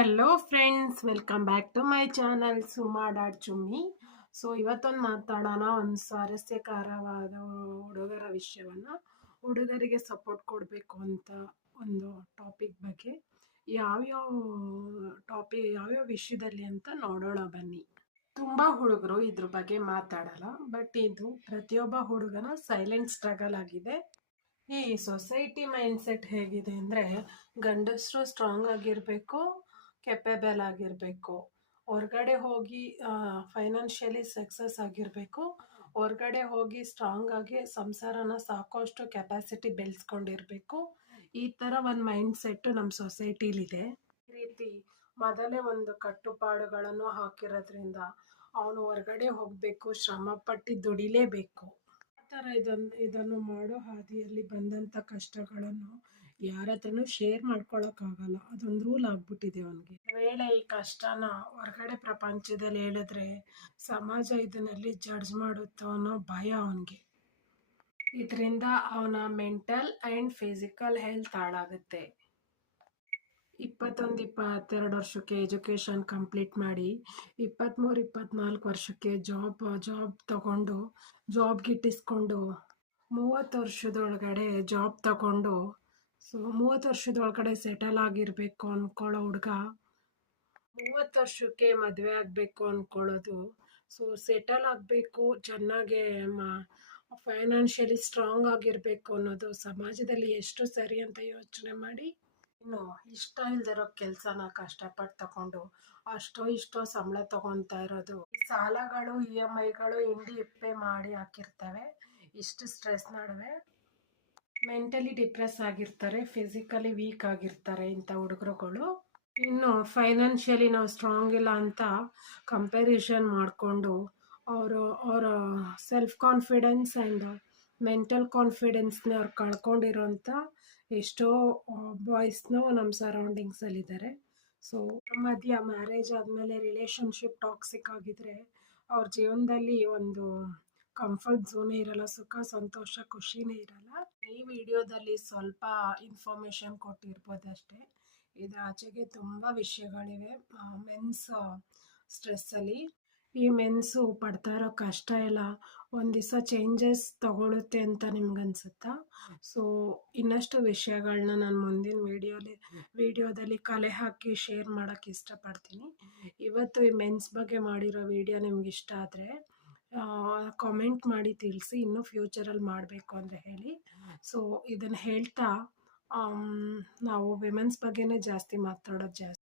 Hello friends, welcome back to my channel Suma dot Chummi. So ಇವತ್ತೊಂದು ಮಾತಾಡೋಣ ಒಂದು ಸ್ವಾರಸ್ಯಕರವಾದ ಹುಡುಗರ ವಿಷಯವನ್ನು. ಹುಡುಗರಿಗೆ ಸಪೋರ್ಟ್ ಕೊಡಬೇಕು ಅಂತ ಒಂದು ಟಾಪಿಕ್ ಬಗ್ಗೆ ಯಾವ್ಯಾವ ವಿಷಯದಲ್ಲಿ ಅಂತ ನೋಡೋಣ ಬನ್ನಿ. ತುಂಬ ಹುಡುಗರು ಇದ್ರ ಬಗ್ಗೆ ಮಾತಾಡಲ್ಲ, ಬಟ್ ಇದು ಪ್ರತಿಯೊಬ್ಬ ಹುಡುಗನ ಸೈಲೆಂಟ್ ಸ್ಟ್ರಗಲ್ ಆಗಿದೆ. ಈ ಸೊಸೈಟಿ ಮೈಂಡ್ಸೆಟ್ ಹೇಗಿದೆ ಅಂದರೆ, ಗಂಡಸರು ಸ್ಟ್ರಾಂಗ್ ಆಗಿರಬೇಕು, ಕೆಪೇಬಲ್ ಆಗಿರಬೇಕು, ಹೊರ್ಗಡೆ ಹೋಗಿ ಫೈನಾನ್ಷಿಯಲಿ ಸಕ್ಸಸ್ ಆಗಿರಬೇಕು, ಹೊರ್ಗಡೆ ಹೋಗಿ ಸ್ಟ್ರಾಂಗ್ ಆಗಿ ಸಂಸಾರನ ಸಾಕೋಷ್ಟು ಕೆಪಾಸಿಟಿ ಬೆಳೆಸ್ಕೊಂಡಿರಬೇಕು. ಈ ಥರ ಒಂದು ಮೈಂಡ್ಸೆಟ್ಟು ನಮ್ಮ ಸೊಸೈಟಿಲಿದೆ. ಈ ರೀತಿ ಮೊದಲೇ ಒಂದು ಕಟ್ಟುಪಾಡುಗಳನ್ನು ಹಾಕಿರೋದ್ರಿಂದ ಅವನು ಹೊರ್ಗಡೆ ಹೋಗಬೇಕು, ಶ್ರಮಪಟ್ಟು ದುಡಿಲೇಬೇಕು. ಥರ ಇದನ್ನು ಮಾಡೋ ಹಾದಿಯಲ್ಲಿ ಬಂದಂಥ ಕಷ್ಟಗಳನ್ನು ಯಾರ ಹತ್ರನೂ ಶೇರ್ ಮಾಡ್ಕೊಳಕ್ಕಾಗಲ್ಲ. ಅದೊಂದು ರೂಲ್ ಆಗ್ಬಿಟ್ಟಿದೆ ಅವನಿಗೆ. ವೇಳೆ ಈ ಕಷ್ಟನ ಹೊರಗಡೆ ಪ್ರಪಂಚದಲ್ಲಿ ಹೇಳಿದ್ರೆ ಸಮಾಜ ಇದನ್ನಲ್ಲಿ ಜಡ್ಜ್ ಮಾಡುತ್ತೋ ಅನ್ನೋ ಭಯ ಅವನಿಗೆ. ಇದರಿಂದ ಅವನ ಮೆಂಟಲ್ ಆ್ಯಂಡ್ ಫಿಸಿಕಲ್ ಹೆಲ್ತ್ ಹಾಳಾಗುತ್ತೆ. 21-22 ವರ್ಷಕ್ಕೆ ಎಜುಕೇಷನ್ ಕಂಪ್ಲೀಟ್ ಮಾಡಿ 23-24 ವರ್ಷಕ್ಕೆ ಜಾಬ್ ತಗೊಂಡು ಜಾಬ್ ಗಿಟ್ಟಿಸ್ಕೊಂಡು 30 ವರ್ಷದೊಳಗಡೆ ಜಾಬ್ ತಗೊಂಡು 30 ವರ್ಷದೊಳಗಡೆ ಸೆಟಲ್ ಆಗಿರಬೇಕು ಅಂದ್ಕೊಳ್ಳೋ ಹುಡುಗ 30 ವರ್ಷಕ್ಕೆ ಮದುವೆ ಆಗಬೇಕು ಅಂದ್ಕೊಳ್ಳೋದು. ಸೊ ಸೆಟಲ್ ಆಗಬೇಕು, ಚೆನ್ನಾಗೆ ಫೈನಾನ್ಷಿಯಲಿ ಸ್ಟ್ರಾಂಗ್ ಆಗಿರಬೇಕು ಅನ್ನೋದು ಸಮಾಜದಲ್ಲಿ ಎಷ್ಟು ಸರಿ ಅಂತ ಯೋಚನೆ ಮಾಡಿ, ಇನ್ನು ಇಷ್ಟ ಇಲ್ದಿರೋ ಕೆಲಸನ ಕಷ್ಟಪಟ್ಟು ತಗೊಂಡು ಇಷ್ಟೋ ಸಂಬಳ ತಗೊತಾ ಇರೋದು. ಸಾಲಗಳು, EMIಗಳು ಹಿಂಡಿ ಇಪ್ಪೆ ಮಾಡಿ ಹಾಕಿರ್ತವೆ. ಇಷ್ಟು ಸ್ಟ್ರೆಸ್ ನಡುವೆ ಮೆಂಟಲಿ ಡಿಪ್ರೆಸ್ ಆಗಿರ್ತಾರೆ, ಫಿಸಿಕಲಿ ವೀಕ್ ಆಗಿರ್ತಾರೆ ಇಂಥ ಹುಡುಗರುಗಳು. ಇನ್ನು ಫೈನಾನ್ಷಿಯಲಿ ನಾವು ಸ್ಟ್ರಾಂಗ್ ಇಲ್ಲ ಅಂತ ಕಂಪ್ಯಾರಿಸನ್ ಮಾಡಿಕೊಂಡು ಅವರ ಸೆಲ್ಫ್ ಕಾನ್ಫಿಡೆನ್ಸ್ ಆ್ಯಂಡ್ ಮೆಂಟಲ್ ಕಾನ್ಫಿಡೆನ್ಸ್ನ ಅವ್ರು ಕಳ್ಕೊಂಡಿರೋಂಥ ಎಷ್ಟೋ ಬಾಯ್ಸ್ನೂ ನಮ್ಮ ಸರೌಂಡಿಂಗ್ಸಲ್ಲಿದ್ದಾರೆ. ಸೊ ಮಧ್ಯ ಮ್ಯಾರೇಜ್ ಆದಮೇಲೆ ರಿಲೇಷನ್ಶಿಪ್ ಟಾಕ್ಸಿಕ್ ಆಗಿದ್ರೆ ಅವ್ರ ಜೀವನದಲ್ಲಿ ಒಂದು ಕಂಫರ್ಟ್ ಝೋನೇ ಇರಲ್ಲ, ಸುಖ ಸಂತೋಷ ಖುಷಿನೇ ಇರಲ್ಲ. ಈ ವಿಡಿಯೋದಲ್ಲಿ ಸ್ವಲ್ಪ ಇನ್ಫಾರ್ಮೇಷನ್ ಕೊಟ್ಟಿರ್ಬೋದಷ್ಟೇ. ಇದರ ಆಚೆಗೆ ತುಂಬ ವಿಷಯಗಳಿವೆ. ಮೆನ್ಸ್ ಸ್ಟ್ರೆಸ್ಸಲ್ಲಿ ಈ ಮೆನ್ಸು ಪಡ್ತಾ ಇರೋ ಕಷ್ಟ ಎಲ್ಲ ಒಂದು ದಿವಸ ಚೇಂಜಸ್ ತಗೊಳುತ್ತೆ ಅಂತ ನಿಮ್ಗನ್ಸುತ್ತಾ? ಸೊ ಇನ್ನಷ್ಟು ವಿಷಯಗಳನ್ನ ನಾನು ಮುಂದಿನ ವಿಡಿಯೋದಲ್ಲಿ ಕಲೆ ಹಾಕಿ ಶೇರ್ ಮಾಡೋಕ್ಕೆ ಇಷ್ಟಪಡ್ತೀನಿ. ಇವತ್ತು ಈ ಮೆನ್ಸ್ ಬಗ್ಗೆ ಮಾಡಿರೋ ವಿಡಿಯೋ ನಿಮ್ಗೆ ಇಷ್ಟ ಆದರೆ ಕಾಮೆಂಟ್ ಮಾಡಿ ತಿಳಿಸಿ, ಇನ್ನೂ ಫ್ಯೂಚರಲ್ಲಿ ಮಾಡಬೇಕು ಅಂದರೆ ಹೇಳಿ. ಸೊ ಇದನ್ನು ಹೇಳ್ತಾ ನಾವು ವಿಮೆನ್ಸ್ ಬಗ್ಗೆನೇ ಜಾಸ್ತಿ ಮಾತಾಡೋದು ಜಾಸ್ತಿ.